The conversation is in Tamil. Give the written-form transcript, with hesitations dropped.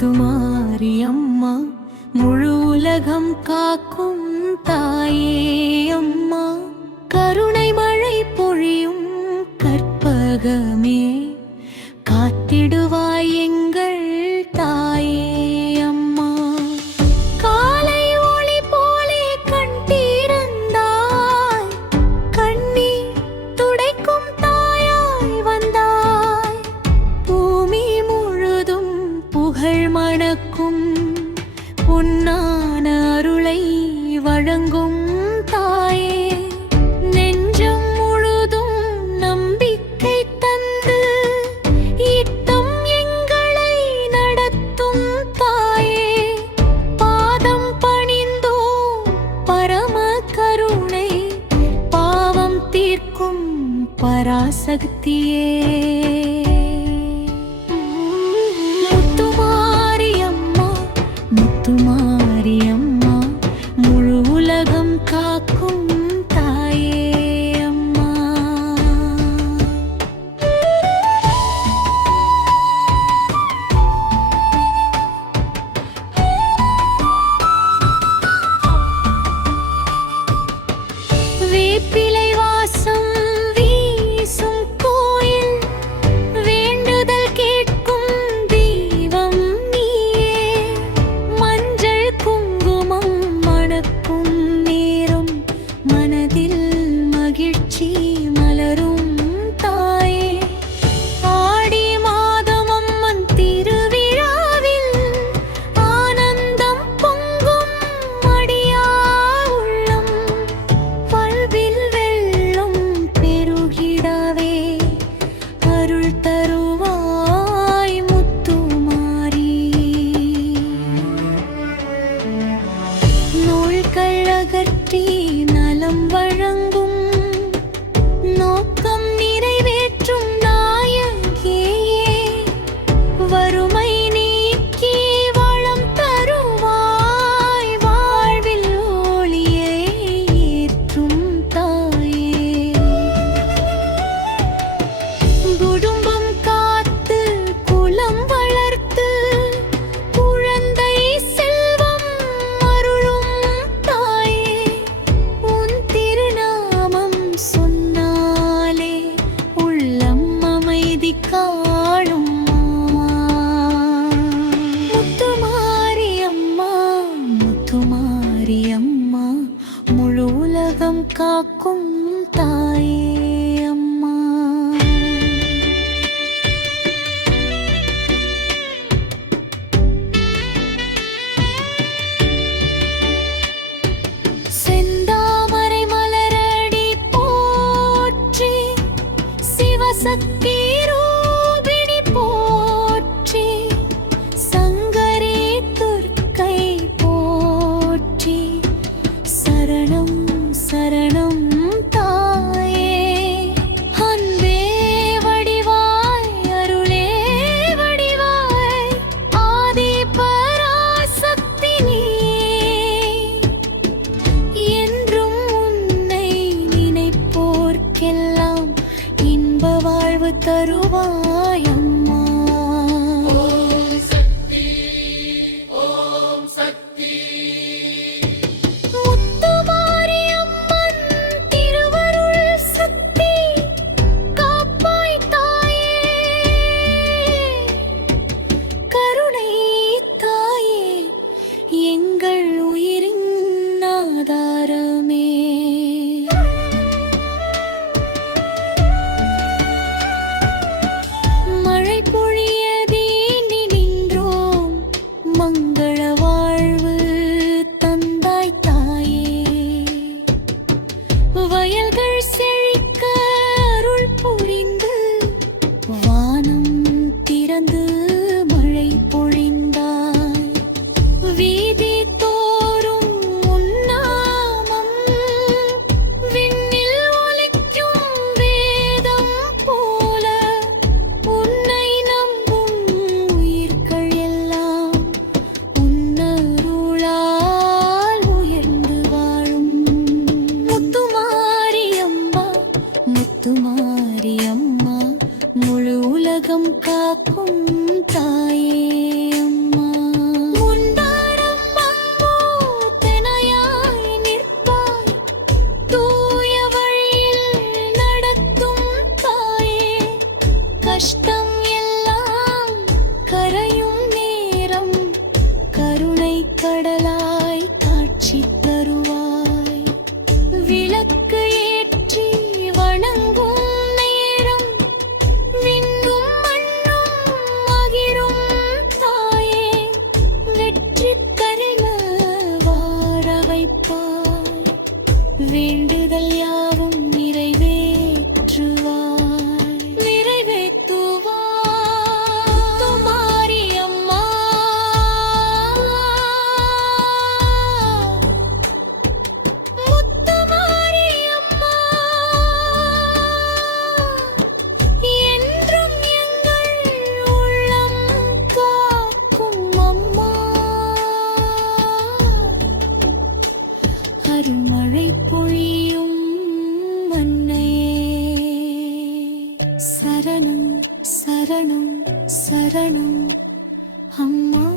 முத்துமாரி அம்மா முழு உலகம் காக்கும் தாயே அம்மா கருணை மழை பொழியும் கற்பகமே காத்திடுவாய் எங்கள் தாயே அம்மா காலை ஒளி போலே கண் திறந்தாய் கண்ணீர் துடைக்கும் தாயாய் வந்தாய் பூமி முழுதும் புகழ் மணக்கும் பொன்னான அருளை வழங்கும் தாயே நெஞ்சம் முழுதும் நம்பிக்கை தந்து இட்டம் எங்களை நடத்தும் தாயே பாதம் பணிந்தோ பரம கருணை பாவம் தீர்க்கும் பராசக்தியே முத்துமாரி அம்மா முழு உலகம் காக்கும் தாயே அம்மா வேப்பிலை வாசம் வீசும் கோயில் வேண்டுதல் கேட்கும் தெய்வம் நீயே மஞ்சள் குங்குமம் மணக்கும் நேரம் மனதில் மகிழ்ச்சி மலரும் தாயே ஆடி மாதம் அம்மன் திருவிழாவில் ஆனந்தம் பொங்கும் மடியா உள்ளம் வாழ்வில் வெள்ளம் பெருகிடவே அருள் தருவாய் முத்துமாரி நூல்கள் அகற்றி நலம் வழங்கும் நோக்கம் நிறைவேற்றும் நாயகியே வறுமை நீக்கி வளம் தருவாய் வாழ்வில் ஒளியை ஏற்றும் தாயே குடும்பம் காத்து குலம் வளர்த்து குழந்தை செல்வம் அருளும் தாயே உன் திருநாமம் சொன்னாலே உள்ளம் அமைதி காணும் முத்துமாரி அம்மா முத்துமாரி அம்மா முழு உலகம் காக்கும் தாயே அம்மா செந்தாமரை மலரடி போற்றி சிவசக்தி ரூபிணி போற்றி சங்கரே துர்க்கை போற்றி சரணம் சரணம் தாயே அன்பே வடிவாய் அருளே வடிவாய் ஆதி பராசக்தி நீயே என்றும் உன்னை நினைப்போர்க்கெல்லாம் இன்ப வாழ்வு தருவாய் அம்மா முத்துமாரி அம்மன் திருவருள் சக்தி காப்பாய் தாயே கருணை தாயே எங்கள் உயிரின் ஆதாரமே மழை பொழியதே நின்றோம் மங்கள வாழ்வு தந்தாய் தாயே வயல்கள் செழிக்க அருள் புரிந்து வானம் திறந்து மழை பொழிந்தாய் வீதி தோறும் உன்னாமம் விண்ணில் ஒலிக்கும் வேதம் போல உன்னை நம்பும் உயிர்கள் எல்லாம் உன்னருளால் உயர்ந்து வாழும் முத்துமாரி அம்மா யாவும் நிறைவேற்றுவாய் நிறைவேற்றுவாய் மாரியம்மா முத்துமாரியம்மா என்றும் எங்கள் உள்ளம் காக்கும் அம்மா அருள்மழை பொழியும் மன்னையே சரணம் சரணம் சரணம் அம்மா